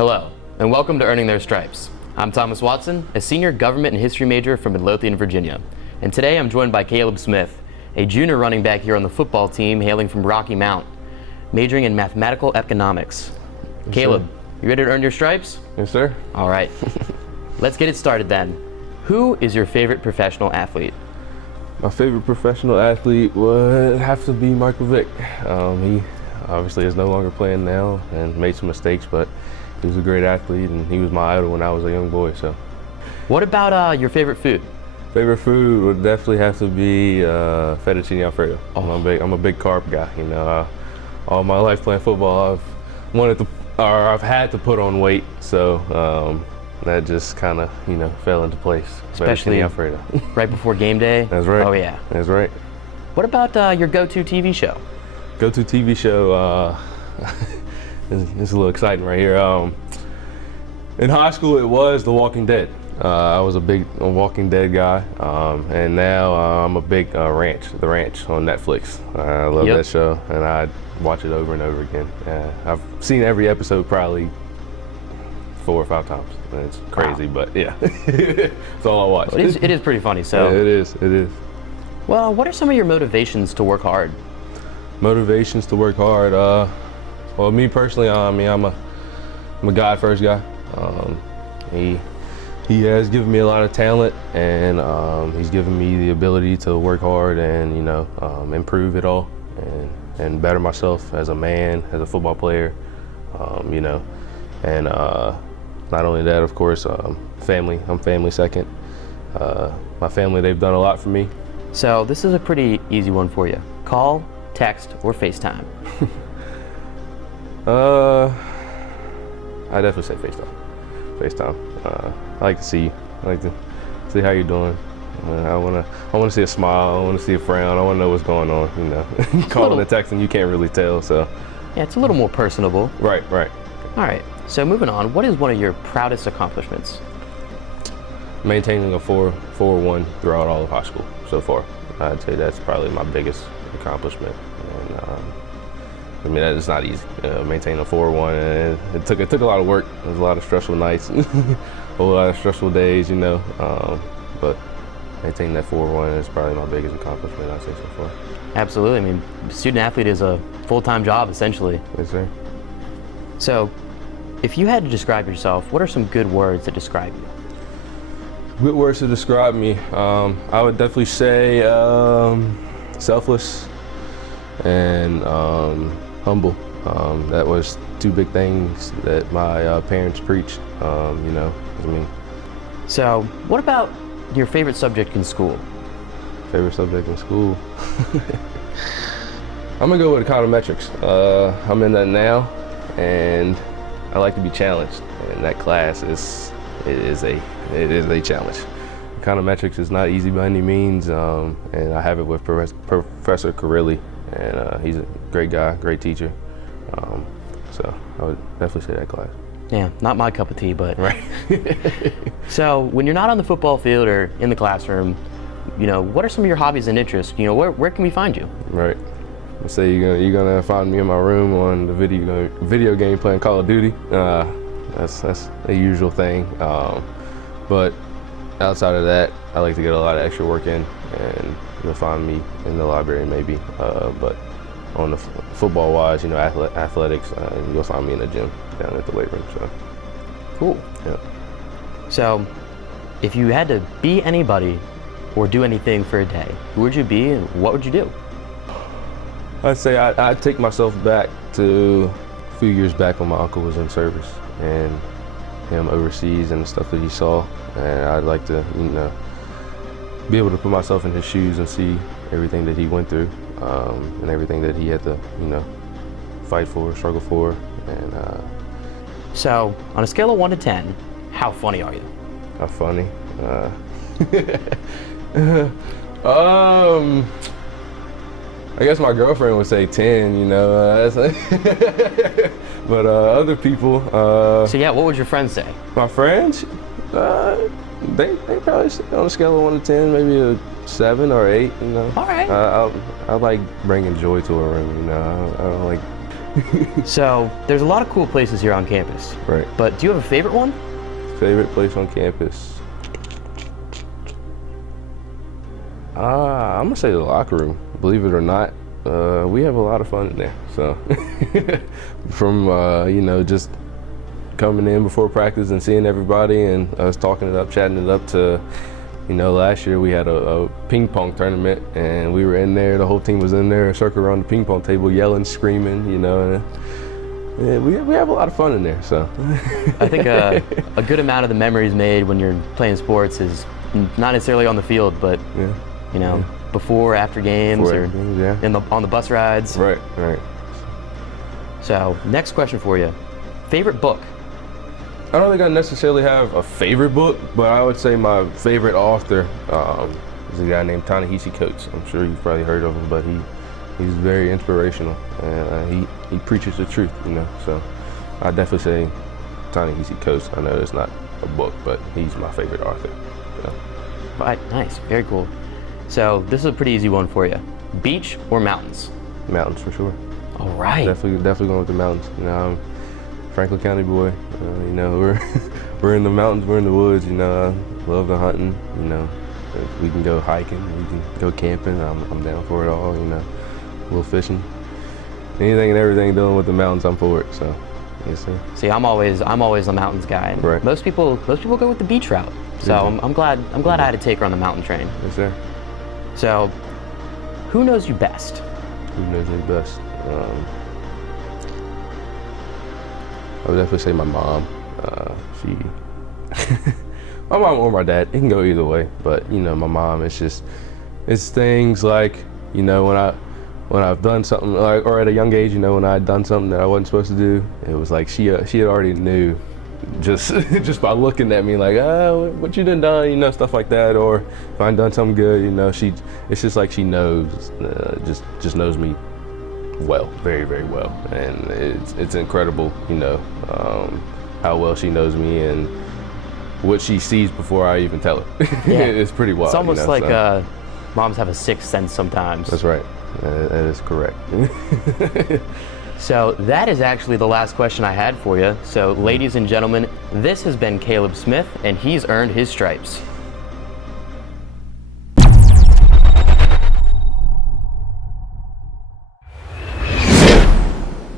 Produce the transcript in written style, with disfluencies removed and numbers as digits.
Hello, and welcome to Earning Their Stripes. I'm Thomas Watson, a senior government and history major from Midlothian, Virginia. And today I'm joined by Kaleb Smith, a junior running back here on the football team hailing from Rocky Mount, majoring in mathematical economics. Yes, Kaleb, sir. you ready to earn your stripes? Yes, sir. All right. Let's get it started then. Who is your favorite professional athlete? My favorite professional athlete would have to be Michael Vick. He obviously is no longer playing now and made some mistakes, but he was a great athlete and he was my idol when I was a young boy. So, What about your favorite food? favorite food would definitely have to be fettuccine alfredo. I'm a big carb guy. You know, all my life playing football, I've had to put on weight. So that just kind of fell into place. Especially Fettuccine alfredo. right before game day? That's right. Oh yeah. That's right. What about your go-to TV show? Go-to TV show. It's a little exciting right here. In high school, it was The Walking Dead. I was a big Walking Dead guy, and now I'm a big The Ranch on Netflix. I love that show, and I watch it over and over again. I've seen every episode probably 4 or 5 times. It's crazy, but yeah, it's all I watch. Well, it is pretty funny. So yeah, it is. Well, what are some of your motivations to work hard? Motivations to work hard. Well, me personally, I'm a God first guy. He has given me a lot of talent, and he's given me the ability to work hard and improve it all and better myself as a man, as a football player. And not only that, of course, family. I'm family second. My family, they've done a lot for me. So this is a pretty easy one for you. Call, text, or FaceTime? I definitely say FaceTime. I like to see you. I like to see how you're doing. I want to see a smile. I want to see a frown. I want to know what's going on. Calling and texting, you can't really tell. So yeah, it's a little more personable. Right. All right. So moving on, what is one of your proudest accomplishments? Maintaining a 4.1 throughout all of high school so far. I'd say that's probably my biggest accomplishment. And that is not easy. Maintaining a 4.1, and it took a lot of work. There was a lot of stressful nights, a whole lot of stressful days, but maintaining that 4.1 is probably my biggest accomplishment, I'd say, so far. Absolutely. I mean, student athlete is a full-time job, essentially. Yes, sir. So, if you had to describe yourself, what are some good words that describe you? Good words to describe me. I would definitely say selfless and humble. That was 2 big things that my parents preached. So, what about your favorite subject in school? Favorite subject in school? I'm gonna go with econometrics. I'm in that now, and I like to be challenged. And that class is a challenge. Econometrics is not easy by any means, and I have it with Professor Carilli, and he's a great guy, great teacher. So I would definitely say that class. Yeah, not my cup of tea, but Right. So, when you're not on the football field or in the classroom, what are some of your hobbies and interests? Where can we find you? Right. Let's say you're gonna find me in my room on the video game playing Call of Duty. That's a usual thing. But outside of that, I like to get a lot of extra work in, and you'll find me in the library maybe. But on the football wise, athletics, you'll find me in the gym down at the weight room. So Cool. yeah. So, if you had to be anybody or do anything for a day, who would you be and what would you do? I'd say I'd take myself back to a few years back when my uncle was in service and him overseas and the stuff that he saw. And I'd like to, be able to put myself in his shoes and see everything that he went through, and everything that he had to, fight for, struggle for. And So, on a scale of 1 to 10, how funny are you? how funny. I guess my girlfriend would say 10, but other people. So yeah, what would your friends say? My friends, they probably say on a scale of 1 to 10, maybe a 7 or 8. All right. I like bringing joy to a room. I don't like So there's a lot of cool places here on campus. Right. But do you have a favorite one? Favorite place on campus? I'm gonna say the locker room. Believe it or not, we have a lot of fun in there. So from just coming in before practice and seeing everybody and us talking it up, chatting it up to, last year we had a ping pong tournament and we were in there. The whole team was in there, circled around the ping pong table, yelling, screaming. And we have a lot of fun in there. So I think a good amount of the memories made when you're playing sports is not necessarily on the field, but before, after games, on the bus rides. Right. So next question for you: favorite book? I don't think I necessarily have a favorite book, but I would say my favorite author is a guy named Ta-Nehisi Coates. I'm sure you've probably heard of him, but he's very inspirational and he preaches the truth, So I definitely say Ta-Nehisi Coates. I know it's not a book, but he's my favorite author. Right, nice, very cool. So this is a pretty easy one for you: beach or mountains? Mountains for sure. All right. Definitely going with the mountains. I'm a Franklin County boy. We're in the mountains, we're in the woods. I love the hunting. If we can go hiking, we can go camping. I'm down for it all. A little fishing, anything and everything dealing with the mountains, I'm for it. So, yes, sir. See, I'm always a mountains guy. Right. Most people go with the beach route. So I'm glad I had to take her on the mountain train. Yes, sir. So, who knows you best? Who knows me best? I would definitely say my mom. My mom or my dad. It can go either way. But my mom. It's things like when I've done something or at a young age, when I had done something that I wasn't supposed to do. It was like she had already knew. Just by looking at me like, what you done, stuff like that. Or if I done something good, it's just like she knows, just knows me well, very, very well. And it's incredible, how well she knows me and what she sees before I even tell her. Yeah. It's pretty wild. It's almost like moms have a sixth sense sometimes. That's right. That is correct. So that is actually the last question I had for you. So ladies and gentlemen, this has been Kaleb Smith, and he's earned his stripes.